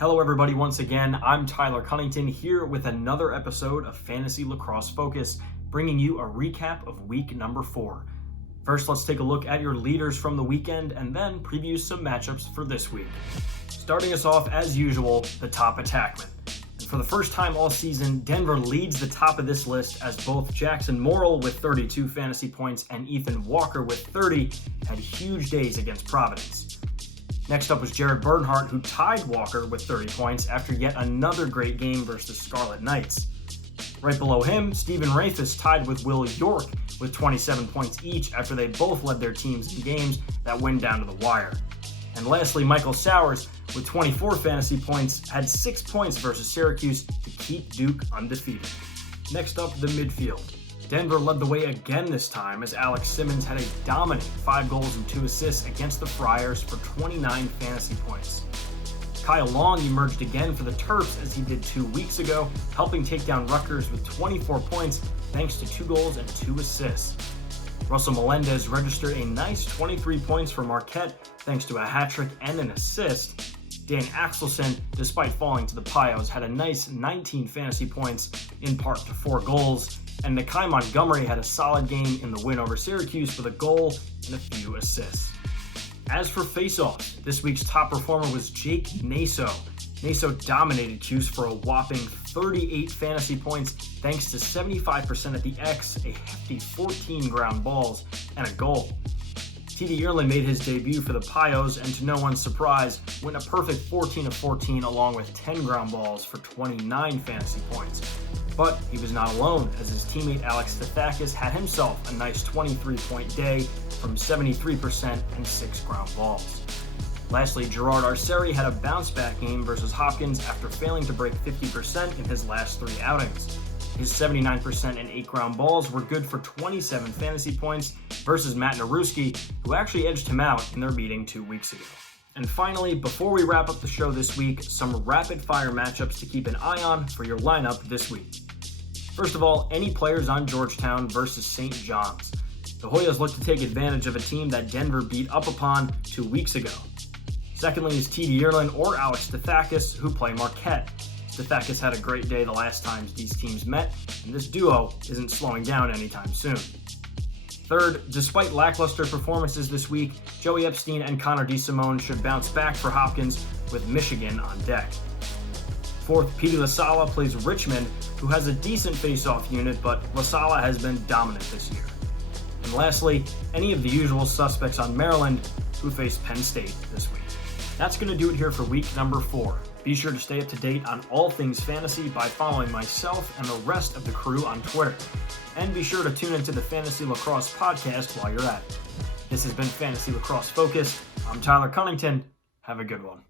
Hello everybody, once again, I'm Tyler Cunnington here with another episode of Fantasy Lacrosse Focus, bringing you a recap of week number 4. First, let's take a look at your leaders from the weekend and then preview some matchups for this week. Starting us off, as usual, the top Attackmen. And for the first time all season, Denver leads the top of this list as both Jackson Morrill with 32 fantasy points and Ethan Walker with 30 had huge days against Providence. Next up was Jared Bernhardt, who tied Walker with 30 points after yet another great game versus the Scarlet Knights. Right below him, Stephen Rafis tied with Will York with 27 points each after they both led their teams in games that went down to the wire. And lastly, Michael Sowers, with 24 fantasy points, had 6 points versus Syracuse to keep Duke undefeated. Next up, the midfield. Denver led the way again this time as Alex Simmons had a dominant 5 goals and 2 assists against the Friars for 29 fantasy points. Kyle Long emerged again for the Terps as he did 2 weeks ago, helping take down Rutgers with 24 points thanks to 2 goals and 2 assists. Russell Melendez registered a nice 23 points for Marquette thanks to a hat trick and an assist. Dan Axelson, despite falling to the Pios, had a nice 19 fantasy points in part to 4 goals. And Nakai Montgomery had a solid game in the win over Syracuse with a goal and a few assists. As for FaceOff, this week's top performer was Jake Naso. Naso dominated Cuse for a whopping 38 fantasy points thanks to 75% at the X, a hefty 14 ground balls, and a goal. TD Ierlan made his debut for the Pios and to no one's surprise, went a perfect 14 of 14 along with 10 ground balls for 29 fantasy points. But he was not alone, as his teammate Alex Stathakis had himself a nice 23-point day from 73% and 6 ground balls. Lastly, Gerard Arceri had a bounce-back game versus Hopkins after failing to break 50% in his last 3 outings. His 79% and 8 ground balls were good for 27 fantasy points versus Matt Naruski, who actually edged him out in their meeting 2 weeks ago. And finally, before we wrap up the show this week, some rapid-fire matchups to keep an eye on for your lineup this week. First of all, any players on Georgetown versus St. John's. The Hoyas look to take advantage of a team that Denver beat up upon 2 weeks ago. Secondly is TD Ierlan or Alex Stathakis, who play Marquette. Stathakis had a great day the last times these teams met, and this duo isn't slowing down anytime soon. Third, despite lackluster performances this week, Joey Epstein and Connor DeSimone should bounce back for Hopkins with Michigan on deck. Fourth, Petey LaSala plays Richmond, who has a decent face-off unit, but LaSala has been dominant this year. And lastly, any of the usual suspects on Maryland, who face Penn State this week. That's going to do it here for week number 4. Be sure to stay up to date on all things fantasy by following myself and the rest of the crew on Twitter. And be sure to tune into the Fantasy Lacrosse podcast while you're at it. This has been Fantasy Lacrosse Focus. I'm Tyler Cunnington. Have a good one.